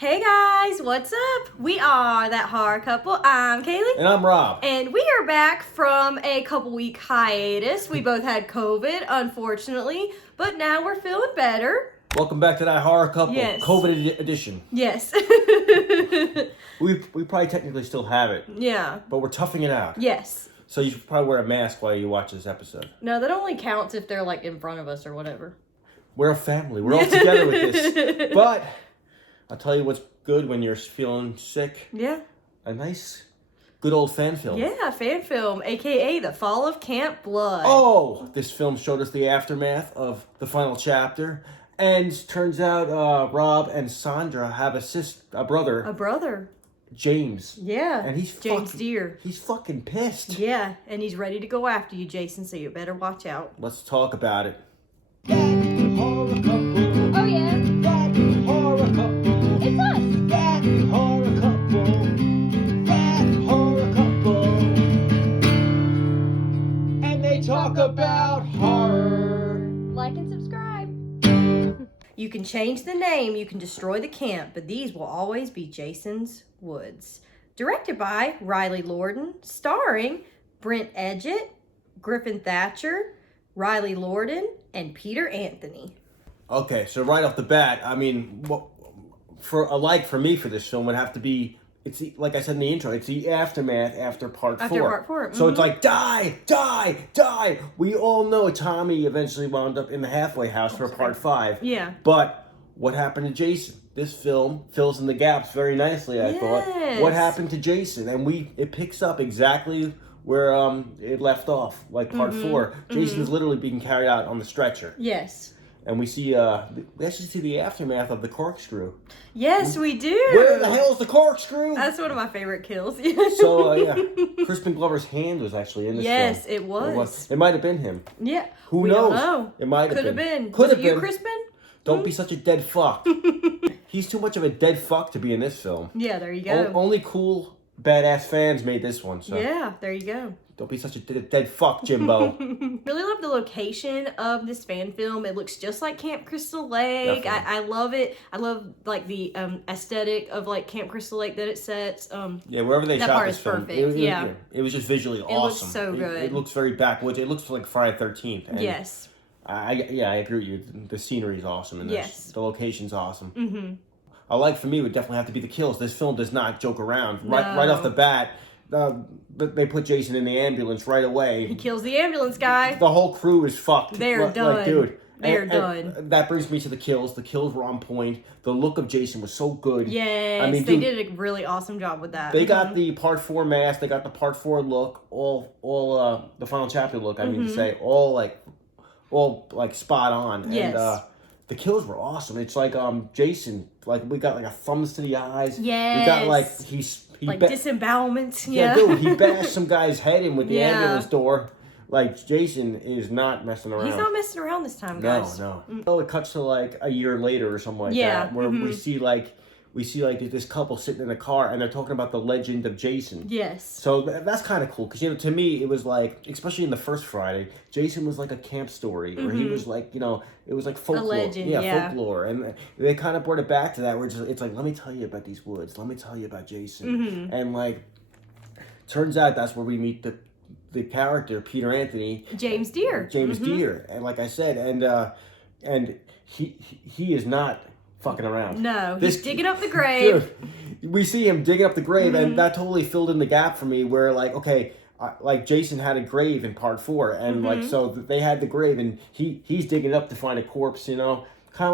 Hey guys, what's up? We are That Horror Couple. I'm Kaylee. And I'm Rob. And we are back from a couple week hiatus. We both had COVID, unfortunately, but now we're feeling better. Welcome back to That Horror Couple, Yes. COVID edition. Yes. We probably technically still have it, Yeah. but we're toughing it out. Yes. So you should probably wear a mask while you watch this episode. No, that only counts if they're like in front of us or whatever. We're a family. We're all together with this. But I'll tell you what's good when you're feeling sick. Yeah. A nice, good old fan film. Yeah, fan film, aka The Fall of Camp Blood. Oh, this film showed us the aftermath of the final chapter. And turns out Rob and Sandra have a brother. A brother. James. Yeah. And he's James Deere. He's fucking pissed. Yeah, and he's ready to go after you, Jason, so you better watch out. Let's talk about it. That horror couple. Oh yeah, That horror couple. it's us. That horror couple. That horror couple. And they talk about horror. Like and subscribe. You can change the name, you can destroy the camp, but these will always be Jason's Woods. Directed by Riley Lorden, starring Brent Edgett, Griffin Thatcher, Riley Lorden, and Peter Anthony. Okay, so right off the bat, I mean, for me for this film would have to be, like I said in the intro, it's the aftermath after part After four. part four, So it's like, die, die, die. We all know Tommy eventually wound up in the halfway house for part 5. Yeah. But what happened to Jason? This film fills in the gaps very nicely, I thought. Yes. What happened to Jason? And it picks up exactly where it left off, like part 4. Jason's literally being carried out on the stretcher. Yes. And we see, we actually see the aftermath of the corkscrew. Yes, we do. Where the hell's the corkscrew? That's one of my favorite kills. So, yeah, Crispin Glover's hand was actually in this Yes, film. it was. It might have been him. Yeah. Who we knows? Don't know. It might have Could have been. been. Could Was have it you, been. Crispin? Don't be such a dead fuck. He's too much of a dead fuck to be in this film. Yeah, there you go. Only cool, badass fans made this one, so Yeah, there you go. don't be such a dead fuck, Jimbo. Really love the location of this fan film. It looks just like Camp Crystal Lake. Definitely. I love it. I love like the aesthetic of like Camp Crystal Lake that it sets. Yeah, wherever they That shot part this is film, perfect, yeah. it was just visually looks awesome. so good. It looks very backwoods. It looks like Friday the 13th. And Yes. I agree with you. The scenery is awesome in this. Yes. The location's awesome. Mm-hmm. I like, for me, would definitely have to be the kills. This film does not joke around. Right off the bat, they put Jason in the ambulance right away. He kills the ambulance guy. The whole crew is fucked. They're done. Dude. They're And done. that brings me to the kills. The kills were on point. The look of Jason was so good. Yes, I mean, they dude, did a really awesome job with that. They got the part 4 mask. They got the part 4 look. All the final chapter look. I mean to say, all spot on. Yes. And the kills were awesome. It's like Jason. Like we got like a thumbs to the eyes. Yes. We got like he like ba- disembowelment. Yeah, dude, he bashed some guy's head in with the Yeah. ambulance door. Like, Jason is not messing around. He's not messing around this time, guys. No. Oh, it cuts to like a year later or something like Yeah, that, where we see like this couple sitting in a car and they're talking about the legend of Jason. Yes. So that's kind of cool because to me it was like, especially in the first Friday, Jason was like a camp story, or he was like, it was like folklore, legend, yeah. folklore, and they kind of brought it back to that where it's like, let me tell you about these woods, let me tell you about Jason, and like, turns out that's where we meet the character Peter Anthony, James Deere. Deere, and like I said, and he is not fucking around. No, This- he's digging up the grave. Dude, we see him digging up the grave, and that totally filled in the gap for me. Where like, okay, like Jason had a grave in part 4, and like so they had the grave, and he's digging it up to find a corpse. Kind of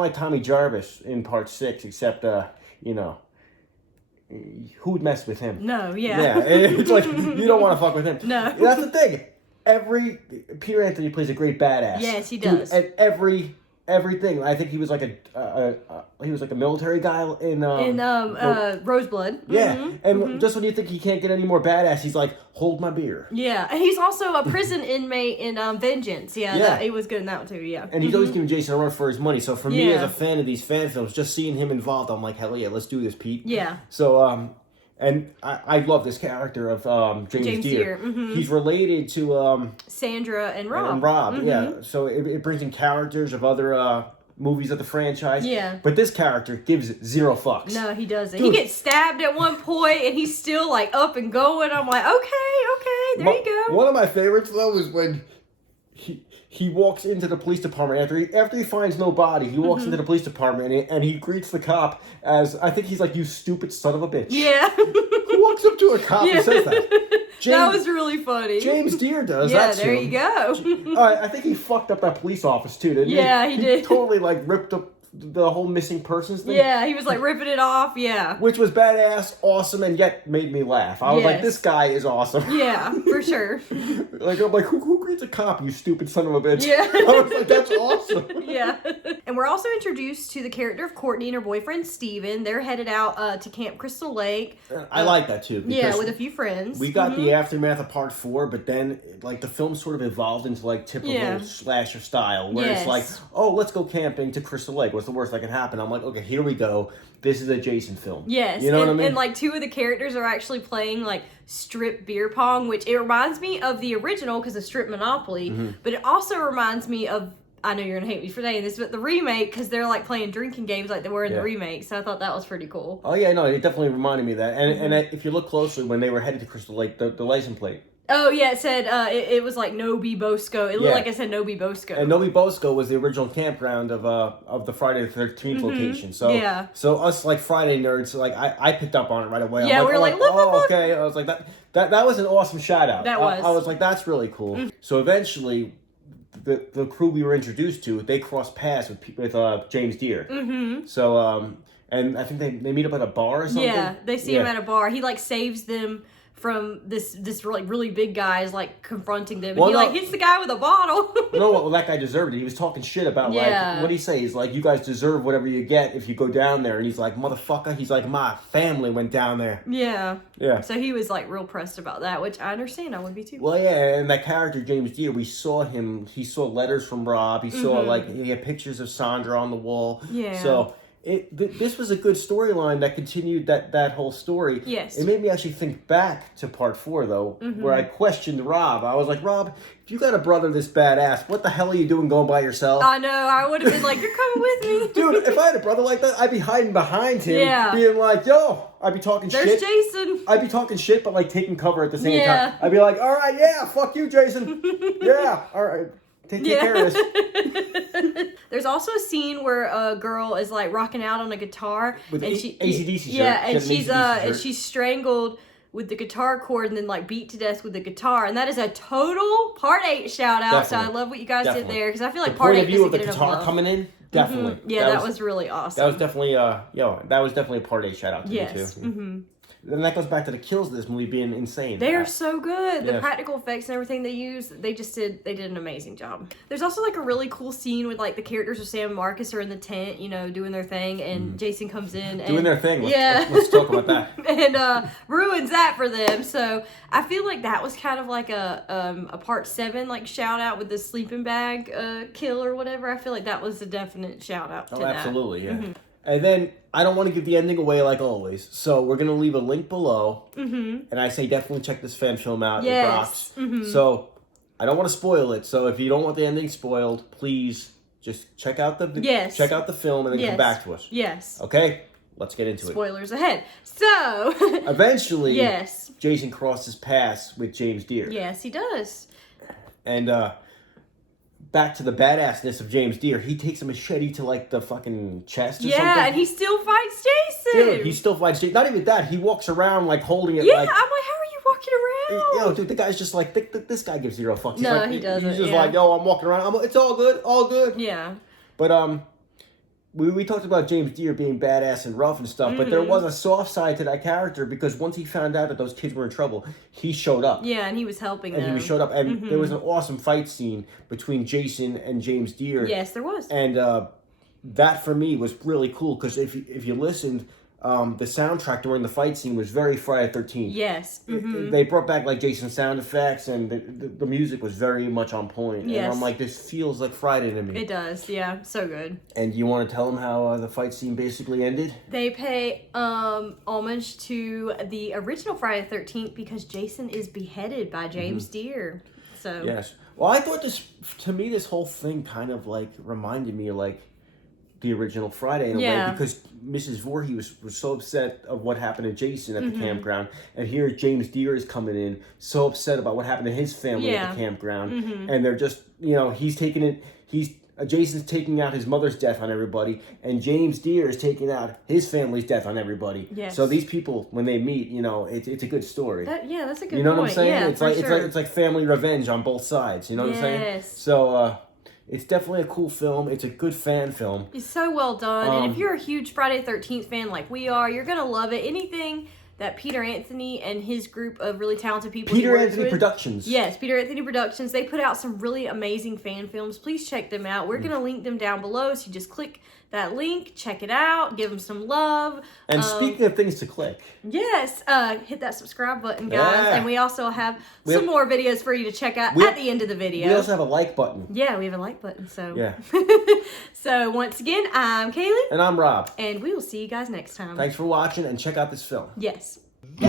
like Tommy Jarvis in part 6, except who would mess with him? No, yeah. Yeah, it's like you don't want to fuck with him. No. That's the thing. Peter Anthony plays a great badass. Yes, he Dude, does. at everything. I think he was like a military guy in Roseblood. yeah. And just when you think he can't get any more badass, he's like, hold my beer. Yeah, and he's also a prison inmate in Vengeance. Yeah, Yeah. he was good in that one too. Yeah, And he's always giving Jason a run for his money. So for me, Yeah. as a fan of these fan films, just seeing him involved, I'm like, hell yeah, let's do this, Pete. yeah, So and I love this character of James Deere. He's related to Sandra and Rob. yeah. So it brings in characters of other movies of the franchise. Yeah. But this character gives zero fucks. No, he doesn't. Dude. He gets stabbed at one point, and he's still like up and going. I'm like, okay, there you go. One of my favorites though is when he walks into the police department after he finds no body. He walks into the police department and he greets the cop as, I think he's like, "You stupid son of a bitch." Yeah. Who walks up to a cop and says that? That was really funny. James Deere does. Yeah, That's there him. you go. I think he fucked up that police office too, didn't he? Yeah, he did. Totally like ripped up the whole missing persons thing. Yeah, he was like ripping it off. Yeah. Which was badass, awesome, and yet made me laugh. I was like, Yes. this guy is awesome. Yeah, for sure. Like, I'm like, who greets a cop, you stupid son of a bitch? Yeah. I was like, that's awesome. Yeah. And we're also introduced to the character of Courtney and her boyfriend Steven. They're headed out to Camp Crystal Lake. I like that too. Yeah, because with a few friends. we got the aftermath of part 4, but then like the film sort of evolved into like typical slasher style, where it's like, oh, let's go camping to Crystal Lake. What's the worst that can happen? I'm like, okay, here we go. This is a Jason film. Yes. You know what I mean? And like 2 of the characters are actually playing like strip beer pong, which it reminds me of the original because of Strip Monopoly, but it also reminds me of, I know you're gonna hate me for saying this, but the remake, because they're like playing drinking games like they were in the remake. So I thought that was pretty cool. Oh yeah, no, it definitely reminded me of that. And if you look closely, when they were headed to Crystal Lake, the license plate. Oh yeah, it said it was like Nobi Bosco. It looked like it said Nobi Bosco. And Novi Bosco was the original campground of the Friday the 13th location. So so us like Friday nerds, like I picked up on it right away. Yeah, I'm we were like, look, look. okay. I was like that was an awesome shout out. That was. I was like, that's really cool. So eventually, the crew we were introduced to, they crossed paths with James Deere. So and I think they meet up at a bar or something. Yeah, they see him at a bar. He like saves them from this like really big guy is like confronting them, and he like hits the guy with a bottle. No, well, that guy deserved it. He was talking shit about like, what did he say? He's like, you guys deserve whatever you get if you go down there. And he's like, motherfucker. He's like, my family went down there. Yeah. Yeah. So he was like real pressed about that, which I understand. I would be too. Well, yeah, and that character James Deere, we saw him. He saw letters from Rob. He saw like he had pictures of Sandra on the wall. Yeah. So. This was a good storyline that continued that whole story. Yes. It made me actually think back to part 4, though, where I questioned Rob. I was like, Rob, if you got a brother this badass, what the hell are you doing going by yourself? I know. I would have been like, you're coming with me. Dude, if I had a brother like that, I'd be hiding behind him, Yeah. being like, yo, I'd be talking There's shit. Jason. I'd be talking shit, but like taking cover at the same Yeah. time. I'd be like, all right, yeah, fuck you, Jason. Yeah, all right. Take care of this. There's also a scene where a girl is like rocking out on a guitar With and AC/DC shirt. Yeah, and She had an AC/DC shirt. she's strangled with the guitar cord and then like beat to death with the guitar, and that is a total Part 8 shout out. Definitely. So I love what you guys did there because I feel like The Part point 8 of view doesn't of the get enough guitar love. coming in, definitely. Yeah, that was really awesome. That was definitely that was definitely a Part 8 shout out to me yes. too. And that goes back to the kills of this movie being insane. They are so good. The Yes. practical effects and everything they used, they did an amazing job. There's also like a really cool scene with like the characters of Sam and Marcus are in the tent, you know, doing their thing, and Jason comes in and doing their thing. Yeah. Let's talk about that. and ruins that for them. So I feel like that was kind of like a Part 7 like shout out with the sleeping bag kill or whatever. I feel like that was a definite shout out to that. Absolutely, yeah. And then I don't want to give the ending away like always, so we're gonna leave a link below. And I say definitely check this fan film out. Yes. It rocks. So I don't want to spoil it. So if you don't want the ending spoiled, please just check out the check out the film and then come back to us. Yes. Okay, let's get into Spoilers ahead. So it. Eventually, yes. Jason crosses paths with James Deere. Yes, he does. And back to the badassness of James Deere, he takes a machete to like the fucking chest or something. Yeah, and he still fights Jason. Dude, he still fights Jason. Not even that, he walks around like holding it yeah, like... I'm like, how are you walking around? Yo, dude, the guy's just like, this guy gives zero fucks. He's No, like, he doesn't, He's just yeah. like, yo, I'm walking around. It's all good, all good. Yeah. But, we talked about James Deere being badass and rough and stuff, but there was a soft side to that character because once he found out that those kids were in trouble, he showed up. Yeah, and he was helping them. And he showed up, and there was an awesome fight scene between Jason and James Deere. Yes, there was. And that for me was really cool because if you listened, the soundtrack during the fight scene was very Friday the 13th. Yes. They brought back like Jason sound effects, and the music was very much on point. Yes. And I'm like, this feels like Friday to me. It does, yeah. So good. And you want to tell them how the fight scene basically ended? They pay homage to the original Friday the 13th because Jason is beheaded by James Deere. So Yes. Well, I thought this whole thing kind of like reminded me of like the original Friday in a Yeah. way, because Mrs. Voorhees was so upset of what happened to Jason at Mm-hmm. the campground, and here James Deere is coming in so upset about what happened to his family Yeah. at the campground, Mm-hmm. and they're just, he's taking it. Jason's taking out his mother's death on everybody, and James Deere is taking out his family's death on everybody. Yes. So these people, when they meet, it's a good story. That's a good You know point. what I'm saying? Yeah, it's for like sure. it's like family revenge on both sides. You know what I'm saying? Yes. So it's definitely a cool film. It's a good fan film. It's so well done. And if Um, you're a huge Friday the 13th fan like we are, you're going to love it. Anything that Peter Anthony and his group of really talented people he Peter works Anthony with- Productions. Yes, Peter Anthony Productions. They put out some really amazing fan films. Please check them out. We're going to link them down below. So you just click that link, check it out, give them some love. And speaking of things to click, Yes, hit that subscribe button, guys. Yeah. And we also have We some have- more videos for you to check out we- at the end of the video. we also have a like button. Yeah, we have a like button. So Yeah. So once again, I'm Kaylee, And I'm Rob. and we will see you guys next time. Thanks for watching, and check out this film. Yes. That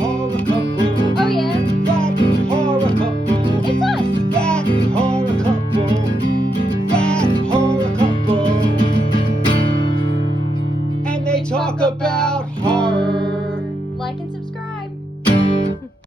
horror couple. Oh yeah, That horror couple. it's us. That horror couple. That horror couple. And they talk about horror. Like and subscribe.